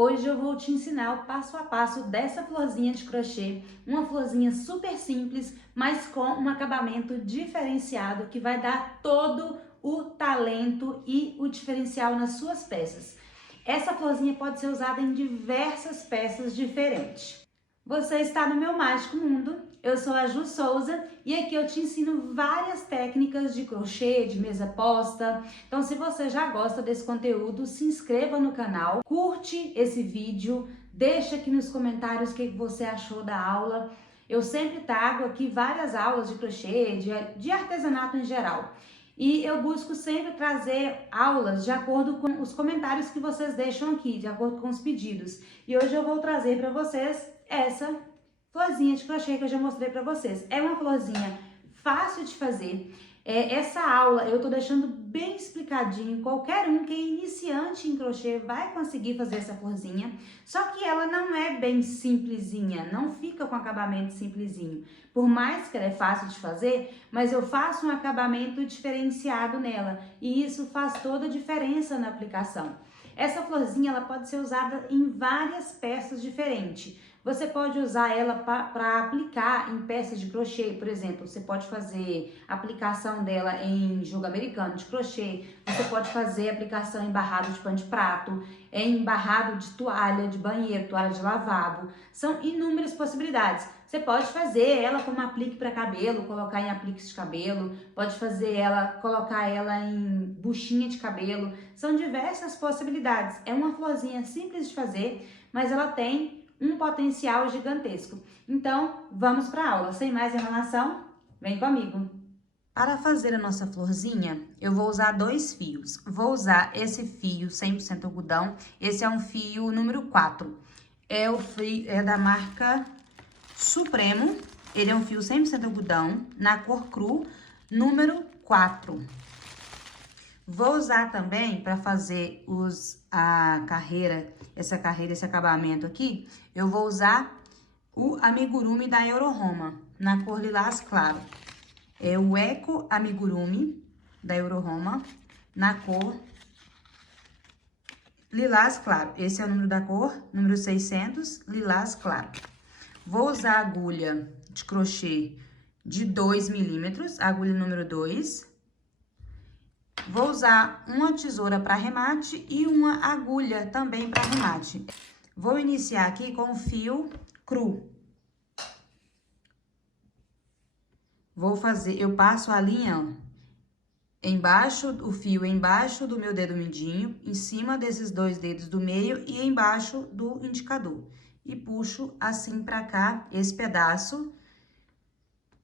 Hoje eu vou te ensinar o passo a passo dessa florzinha de crochê, uma florzinha super simples, mas com um acabamento diferenciado que vai dar todo o talento e o diferencial nas suas peças. Essa florzinha pode ser usada em diversas peças diferentes. Você está no meu mágico mundo, eu sou a Ju Souza e aqui eu te ensino várias técnicas de crochê, de mesa posta. Então se você já gosta desse conteúdo, se inscreva no canal, curte esse vídeo, deixa aqui nos comentários o que você achou da aula. Eu sempre trago aqui várias aulas de crochê, de artesanato em geral. E eu busco sempre trazer aulas de acordo com os comentários que vocês deixam aqui, de acordo com os pedidos. E hoje eu vou trazer para vocês essa florzinha de crochê que eu já mostrei para vocês. É uma florzinha fácil de fazer. Essa aula eu tô deixando bem explicadinho. Qualquer um que é iniciante em crochê vai conseguir fazer essa florzinha. Só que ela não é bem simplesinha, não fica com acabamento simplesinho. Por mais que ela é fácil de fazer, mas eu faço um acabamento diferenciado nela. E isso faz toda a diferença na aplicação. Essa florzinha ela pode ser usada em várias peças diferentes. Você pode usar ela para aplicar em peças de crochê, por exemplo, você pode fazer aplicação dela em jogo americano de crochê, você pode fazer aplicação em barrado de pano de prato, em barrado de toalha de banheiro, toalha de lavabo, são inúmeras possibilidades. Você pode fazer ela como aplique para cabelo, colocar em apliques de cabelo, pode fazer ela, colocar ela em buchinha de cabelo, são diversas possibilidades. É uma florzinha simples de fazer, mas ela tem um potencial gigantesco. Então, vamos para a aula. Sem mais enrolação, vem comigo. Para fazer a nossa florzinha, eu vou usar 2 fios. Vou usar esse fio 100% algodão. Esse é um fio número 4. É o fio da marca Supremo. Ele é um fio 100% algodão, na cor cru, número 4. Vou usar também para fazer esse acabamento aqui, eu vou usar o amigurumi da Euroroma, na cor lilás claro. É o Eco Amigurumi da Euroroma, na cor lilás claro. Esse é o número da cor, número 600, lilás claro. Vou usar a agulha de crochê de 2 milímetros, agulha número 2. Vou usar uma tesoura para arremate e uma agulha também para arremate. Vou iniciar aqui com o fio cru. Eu passo a linha, ó, embaixo, o fio embaixo do meu dedo mindinho, em cima desses 2 dedos do meio e embaixo do indicador. E puxo assim para cá, esse pedaço.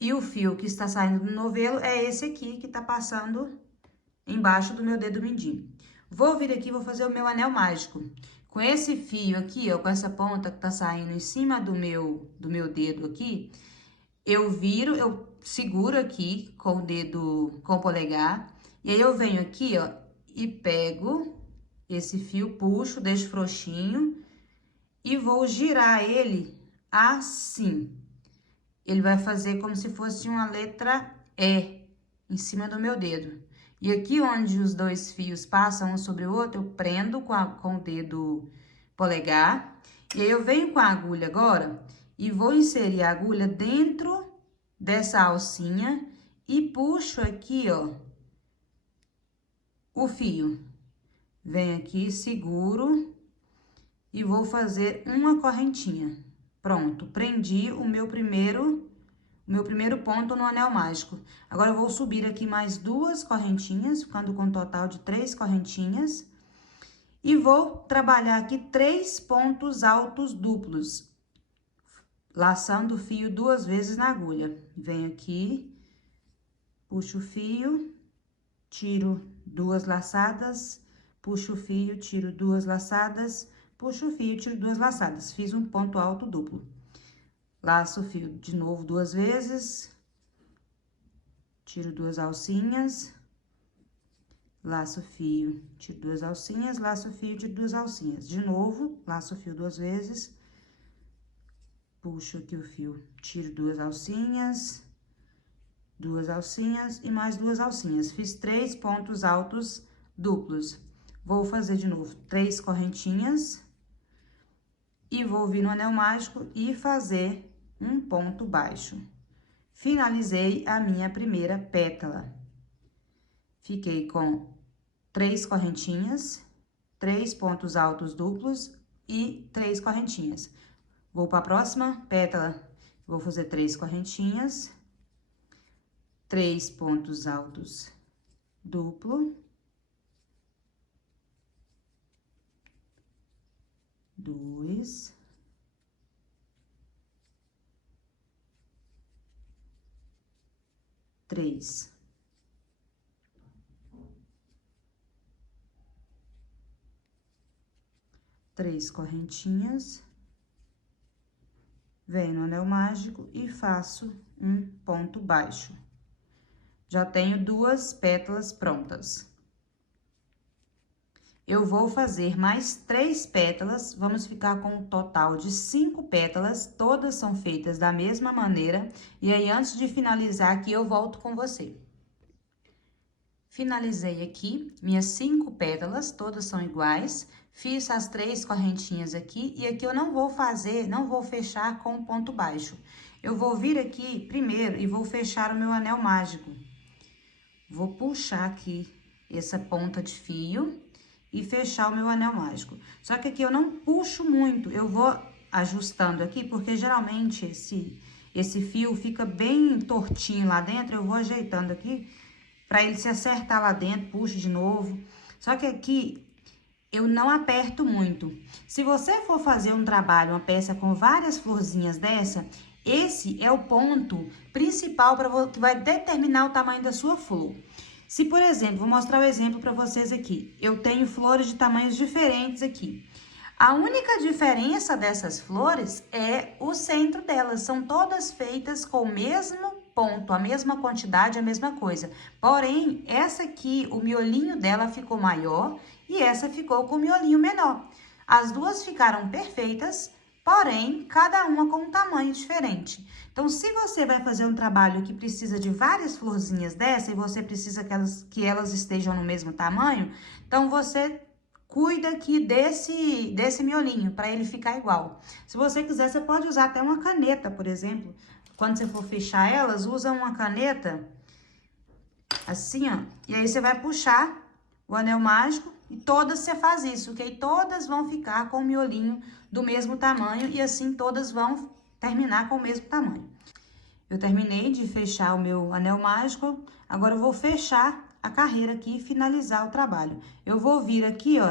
E o fio que está saindo do novelo é esse aqui que tá passando embaixo do meu dedo mindinho. Vou vir aqui, vou fazer o meu anel mágico. Com esse fio aqui, ó, com essa ponta que tá saindo em cima do meu dedo aqui, eu viro, eu seguro aqui com o dedo, com o polegar, e aí eu venho aqui, ó, e pego esse fio, puxo, deixo frouxinho, e vou girar ele assim. Ele vai fazer como se fosse uma letra E em cima do meu dedo. E aqui onde os 2 fios passam um sobre o outro, eu prendo com o dedo polegar. E aí, eu venho com a agulha agora e vou inserir a agulha dentro dessa alcinha e puxo aqui, ó, o fio. Venho aqui, seguro e vou fazer uma correntinha. Pronto, prendi o meu primeiro ponto no anel mágico. Agora, eu vou subir aqui mais 2 correntinhas, ficando com um total de 3 correntinhas. E vou trabalhar aqui 3 pontos altos duplos, laçando o fio 2 vezes na agulha. Venho aqui, puxo o fio, tiro 2 laçadas, puxo o fio, tiro 2 laçadas, puxo o fio, tiro 2 laçadas. Fiz um ponto alto duplo. Laço o fio de novo 2 vezes, tiro 2 alcinhas, laço o fio, tiro 2 alcinhas, laço o fio, tiro 2 alcinhas. De novo, laço o fio 2 vezes, puxo aqui o fio, tiro 2 alcinhas e mais 2 alcinhas. Fiz 3 pontos altos duplos. Vou fazer de novo 3 correntinhas, e vou vir no anel mágico e fazer um ponto baixo. Finalizei a minha primeira pétala. Fiquei com 3 correntinhas, 3 pontos altos duplos e 3 correntinhas. Vou para a próxima pétala, vou fazer 3 correntinhas, 3 pontos altos duplo, 2, 3. Três correntinhas, venho no anel mágico e faço um ponto baixo. Já tenho 2 pétalas prontas. Eu vou fazer mais 3 pétalas, vamos ficar com um total de 5 pétalas, todas são feitas da mesma maneira, e aí antes de finalizar aqui eu volto com você. Finalizei aqui minhas 5 pétalas, todas são iguais, fiz as 3 correntinhas aqui, e aqui eu não vou fechar com ponto baixo. Eu vou vir aqui primeiro e vou fechar o meu anel mágico. Vou puxar aqui essa ponta de fio e fechar o meu anel mágico. Só que aqui eu não puxo muito, eu vou ajustando aqui, porque geralmente esse fio fica bem tortinho lá dentro, eu vou ajeitando aqui para ele se acertar lá dentro, puxo de novo. Só que aqui eu não aperto muito. Se você for fazer um trabalho, uma peça com várias florzinhas dessa, esse é o ponto principal que vai determinar o tamanho da sua flor. Se, por exemplo, vou mostrar o exemplo para vocês aqui. Eu tenho flores de tamanhos diferentes aqui. A única diferença dessas flores é o centro delas. São todas feitas com o mesmo ponto, a mesma quantidade, a mesma coisa. Porém, essa aqui, o miolinho dela ficou maior e essa ficou com o miolinho menor. As duas ficaram perfeitas, porém, cada uma com um tamanho diferente. Então, se você vai fazer um trabalho que precisa de várias florzinhas dessa e você precisa que elas estejam no mesmo tamanho, então você cuida aqui desse miolinho, para ele ficar igual. Se você quiser, você pode usar até uma caneta, por exemplo. Quando você for fechar elas, usa uma caneta, assim, ó. E aí, você vai puxar o anel mágico e todas você faz isso, ok? Todas vão ficar com o miolinho do mesmo tamanho e assim todas vão terminar com o mesmo tamanho. Eu terminei de fechar o meu anel mágico, agora eu vou fechar a carreira aqui e finalizar o trabalho. Eu vou vir aqui, ó,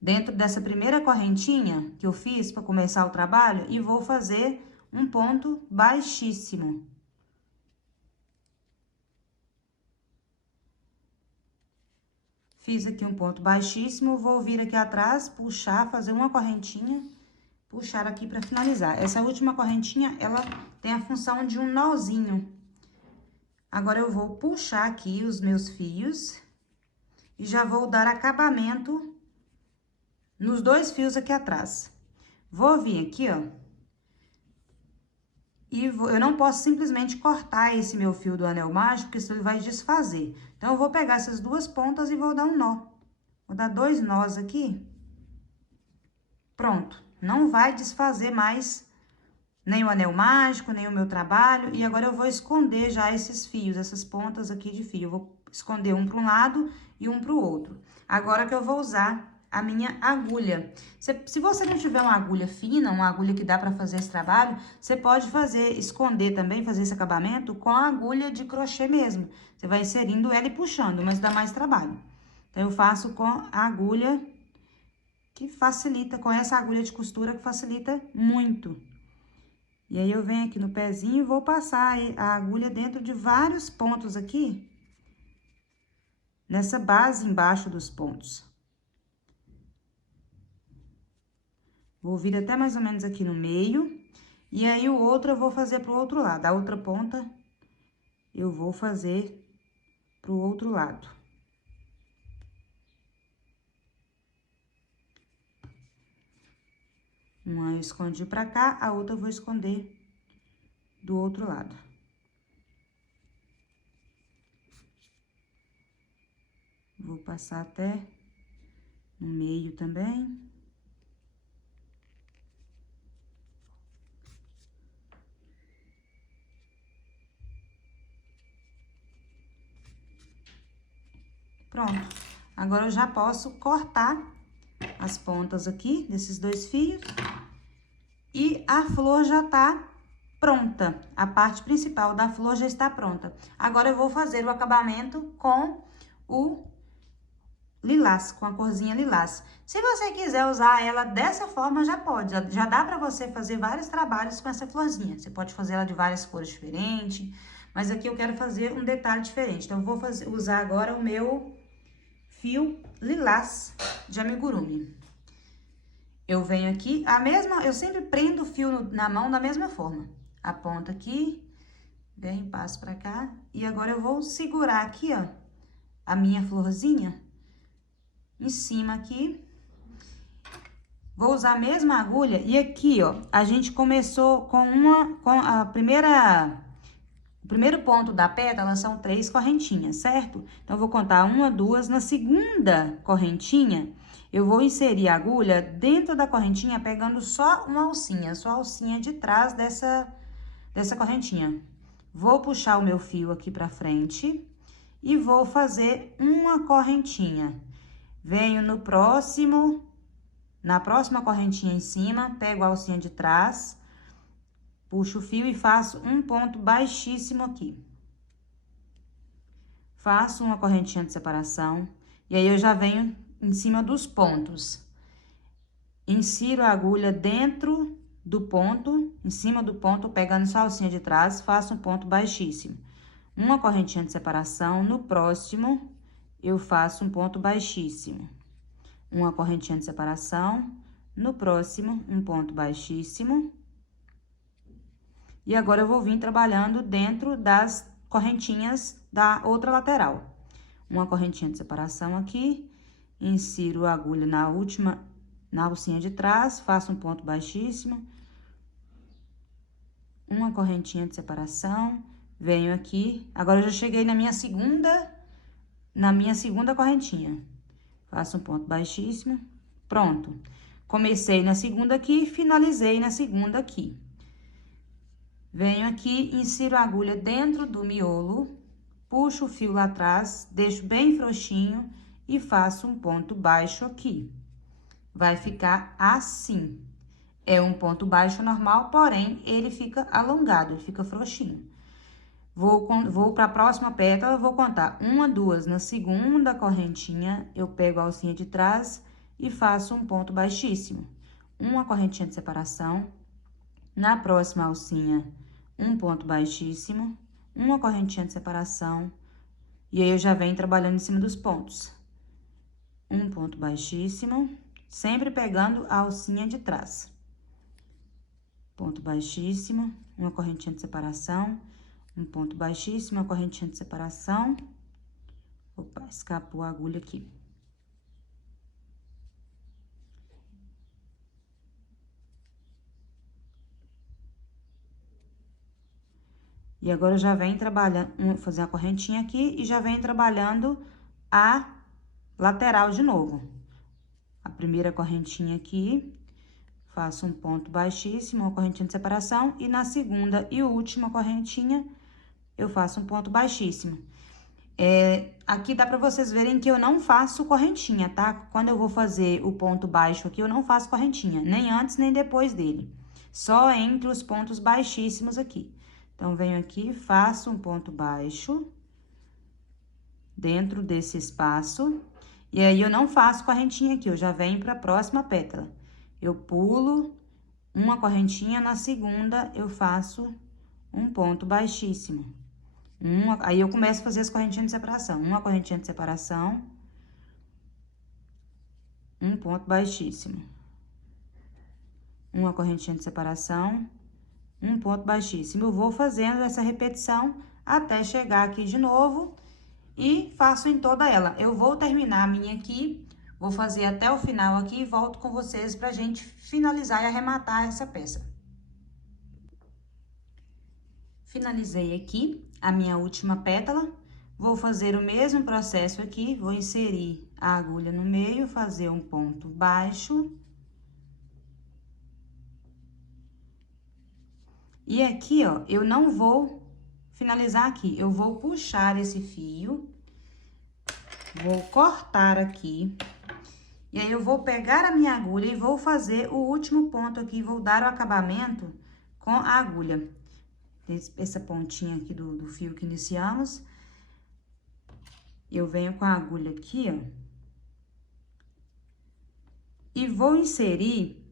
dentro dessa primeira correntinha que eu fiz para começar o trabalho e vou fazer um ponto baixíssimo. Fiz aqui um ponto baixíssimo, vou vir aqui atrás, puxar, fazer uma correntinha, puxar aqui para finalizar. Essa última correntinha, ela tem a função de um nozinho. Agora, eu vou puxar aqui os meus fios e já vou dar acabamento nos 2 fios aqui atrás. Vou vir aqui, ó, e eu não posso simplesmente cortar esse meu fio do anel mágico, porque senão ele vai desfazer. Então, eu vou pegar essas 2 pontas e vou dar um nó. Vou dar 2 nós aqui. Pronto. Não vai desfazer mais nem o anel mágico, nem o meu trabalho. E agora, eu vou esconder já esses fios, essas pontas aqui de fio. Eu vou esconder um para um lado e um para o outro. Agora que eu vou usar a minha agulha. Se você não tiver uma agulha fina, uma agulha que dá para fazer esse trabalho, você pode esconder também, fazer esse acabamento com a agulha de crochê mesmo. Você vai inserindo ela e puxando, mas dá mais trabalho. Então, eu faço com a agulha que facilita, com essa agulha de costura que facilita muito. E aí, eu venho aqui no pezinho e vou passar a agulha dentro de vários pontos aqui, nessa base embaixo dos pontos. Vou vir até mais ou menos aqui no meio, e aí o outro eu vou fazer pro outro lado. A outra ponta eu vou fazer pro outro lado. Uma eu escondi pra cá, a outra eu vou esconder do outro lado. Vou passar até no meio também. Agora, eu já posso cortar as pontas aqui desses 2 fios. E a flor já tá pronta. A parte principal da flor já está pronta. Agora, eu vou fazer o acabamento com o lilás, com a corzinha lilás. Se você quiser usar ela dessa forma, já pode. Já dá pra você fazer vários trabalhos com essa florzinha. Você pode fazer ela de várias cores diferentes. Mas aqui eu quero fazer um detalhe diferente. Então, eu vou usar agora o meu fio lilás de amigurumi. Eu venho aqui, eu sempre prendo o fio na mão da mesma forma. A ponta aqui, vem, passo pra cá. E agora eu vou segurar aqui, ó, a minha florzinha em cima aqui. Vou usar a mesma agulha. E aqui, ó, a gente começou com o primeiro ponto da pétala são 3 correntinhas, certo? Então, eu vou contar 1, 2. Na segunda correntinha, eu vou inserir a agulha dentro da correntinha, pegando só uma alcinha, só a alcinha de trás dessa correntinha. Vou puxar o meu fio aqui pra frente e vou fazer uma correntinha. Venho na próxima correntinha em cima, pego a alcinha de trás, puxo o fio e faço um ponto baixíssimo aqui. Faço uma correntinha de separação, e aí eu já venho em cima dos pontos. Insiro a agulha dentro do ponto, em cima do ponto, pegando só a alcinha de trás, faço um ponto baixíssimo. Uma correntinha de separação, no próximo, eu faço um ponto baixíssimo. Uma correntinha de separação, no próximo, um ponto baixíssimo. E agora, eu vou vir trabalhando dentro das correntinhas da outra lateral. Uma correntinha de separação aqui, insiro a agulha na alcinha de trás, faço um ponto baixíssimo. Uma correntinha de separação, venho aqui. Agora, eu já cheguei na minha segunda correntinha. Faço um ponto baixíssimo, pronto. Comecei na segunda aqui, finalizei na segunda aqui. Venho aqui, insiro a agulha dentro do miolo, puxo o fio lá atrás, deixo bem frouxinho e faço um ponto baixo aqui. Vai ficar assim. É um ponto baixo normal, porém, ele fica alongado, ele fica frouxinho. Vou para a próxima pétala, vou contar 1, 2. Na segunda correntinha, eu pego a alcinha de trás e faço um ponto baixíssimo. Uma correntinha de separação. Na próxima alcinha, um ponto baixíssimo. Uma correntinha de separação. E aí, eu já venho trabalhando em cima dos pontos. Um ponto baixíssimo, sempre pegando a alcinha de trás. Ponto baixíssimo, uma correntinha de separação. Um ponto baixíssimo, uma correntinha de separação. Opa, escapou a agulha aqui. E agora, eu já venho trabalhando, fazer a correntinha aqui e já venho trabalhando a lateral de novo. A primeira correntinha aqui, faço um ponto baixíssimo, uma correntinha de separação. E na segunda e última correntinha, eu faço um ponto baixíssimo. Aqui dá pra vocês verem que eu não faço correntinha, tá? Quando eu vou fazer o ponto baixo aqui, eu não faço correntinha, nem antes nem depois dele. Só entre os pontos baixíssimos aqui. Então, venho aqui, faço um ponto baixo dentro desse espaço. E aí, eu não faço correntinha aqui, eu já venho pra próxima pétala. Eu pulo uma correntinha, na segunda, eu faço um ponto baixíssimo. Aí, eu começo a fazer as correntinhas de separação. Uma correntinha de separação. Um ponto baixíssimo. Uma correntinha de separação. Um ponto baixíssimo. Eu vou fazendo essa repetição até chegar aqui de novo e faço em toda ela. Eu vou terminar a minha aqui, vou fazer até o final aqui e volto com vocês pra gente finalizar e arrematar essa peça. Finalizei aqui a minha última pétala. Vou fazer o mesmo processo aqui, vou inserir a agulha no meio, fazer um ponto baixo. E aqui, ó, eu não vou finalizar aqui, eu vou puxar esse fio Vou cortar aqui. E aí, eu vou pegar a minha agulha e vou fazer o último ponto aqui. Vou dar o acabamento com a agulha. Essa pontinha aqui do fio que iniciamos. Eu venho com a agulha aqui, ó. E vou inserir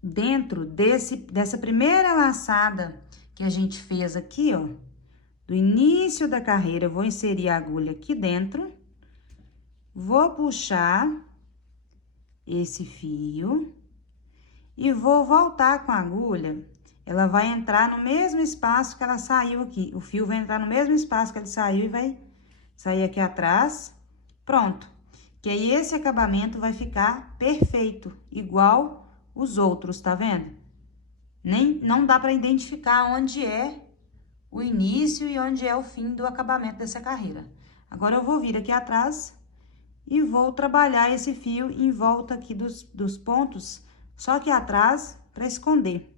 dentro dessa primeira laçada que a gente fez aqui, ó. Do início da carreira, eu vou inserir a agulha aqui dentro. Vou puxar esse fio e vou voltar com a agulha. Ela vai entrar no mesmo espaço que ela saiu aqui. O fio vai entrar no mesmo espaço que ele saiu e vai sair aqui atrás. Pronto. Que aí esse acabamento vai ficar perfeito, igual os outros, tá vendo? Não dá para identificar onde é o início e onde é o fim do acabamento dessa carreira. Agora, eu vou vir aqui atrás e vou trabalhar esse fio em volta aqui dos pontos, só que atrás, para esconder.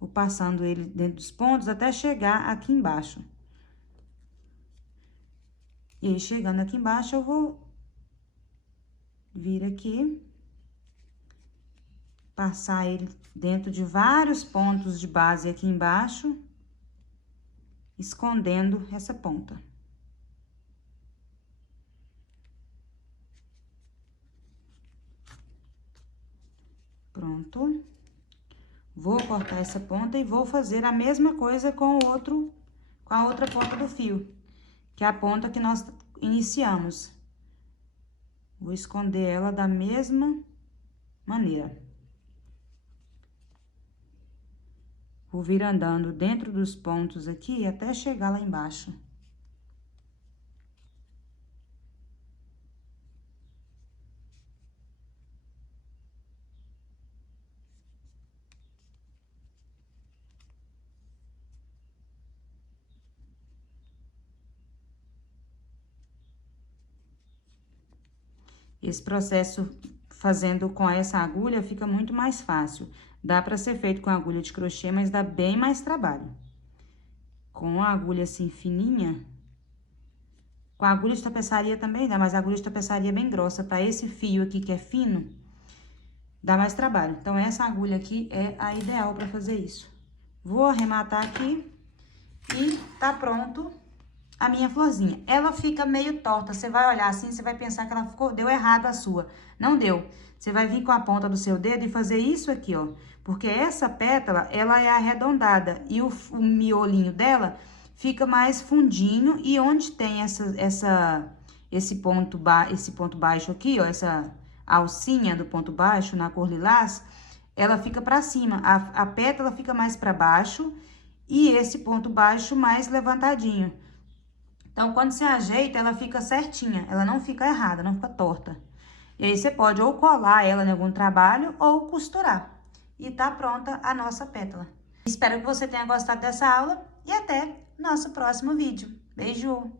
Vou passando ele dentro dos pontos até chegar aqui embaixo. E aí, chegando aqui embaixo, eu vou vir aqui, passar ele dentro de vários pontos de base aqui embaixo, escondendo essa ponta. Pronto. Vou cortar essa ponta e vou fazer a mesma coisa com a outra ponta do fio, que é a ponta que nós iniciamos. Vou esconder ela da mesma maneira. Vou vir andando dentro dos pontos aqui até chegar lá embaixo. Esse processo, fazendo com essa agulha, fica muito mais fácil. Dá pra ser feito com a agulha de crochê, mas dá bem mais trabalho. Com a agulha assim, fininha, com a agulha de tapeçaria também dá, mas a agulha de tapeçaria é bem grossa. Pra esse fio aqui, que é fino, dá mais trabalho. Então, essa agulha aqui é a ideal pra fazer isso. Vou arrematar aqui e tá pronto a minha florzinha. Ela fica meio torta, você vai olhar assim, você vai pensar que deu errado a sua. Não deu. Você vai vir com a ponta do seu dedo e fazer isso aqui, ó. Porque essa pétala, ela é arredondada e o miolinho dela fica mais fundinho. E onde tem esse ponto baixo aqui, ó, essa alcinha do ponto baixo na cor lilás, ela fica pra cima. A pétala fica mais pra baixo e esse ponto baixo mais levantadinho. Então, quando você ajeita, ela fica certinha, ela não fica errada, não fica torta. E aí, você pode ou colar ela em algum trabalho ou costurar. E tá pronta a nossa pétala. Espero que você tenha gostado dessa aula e até nosso próximo vídeo. Beijo!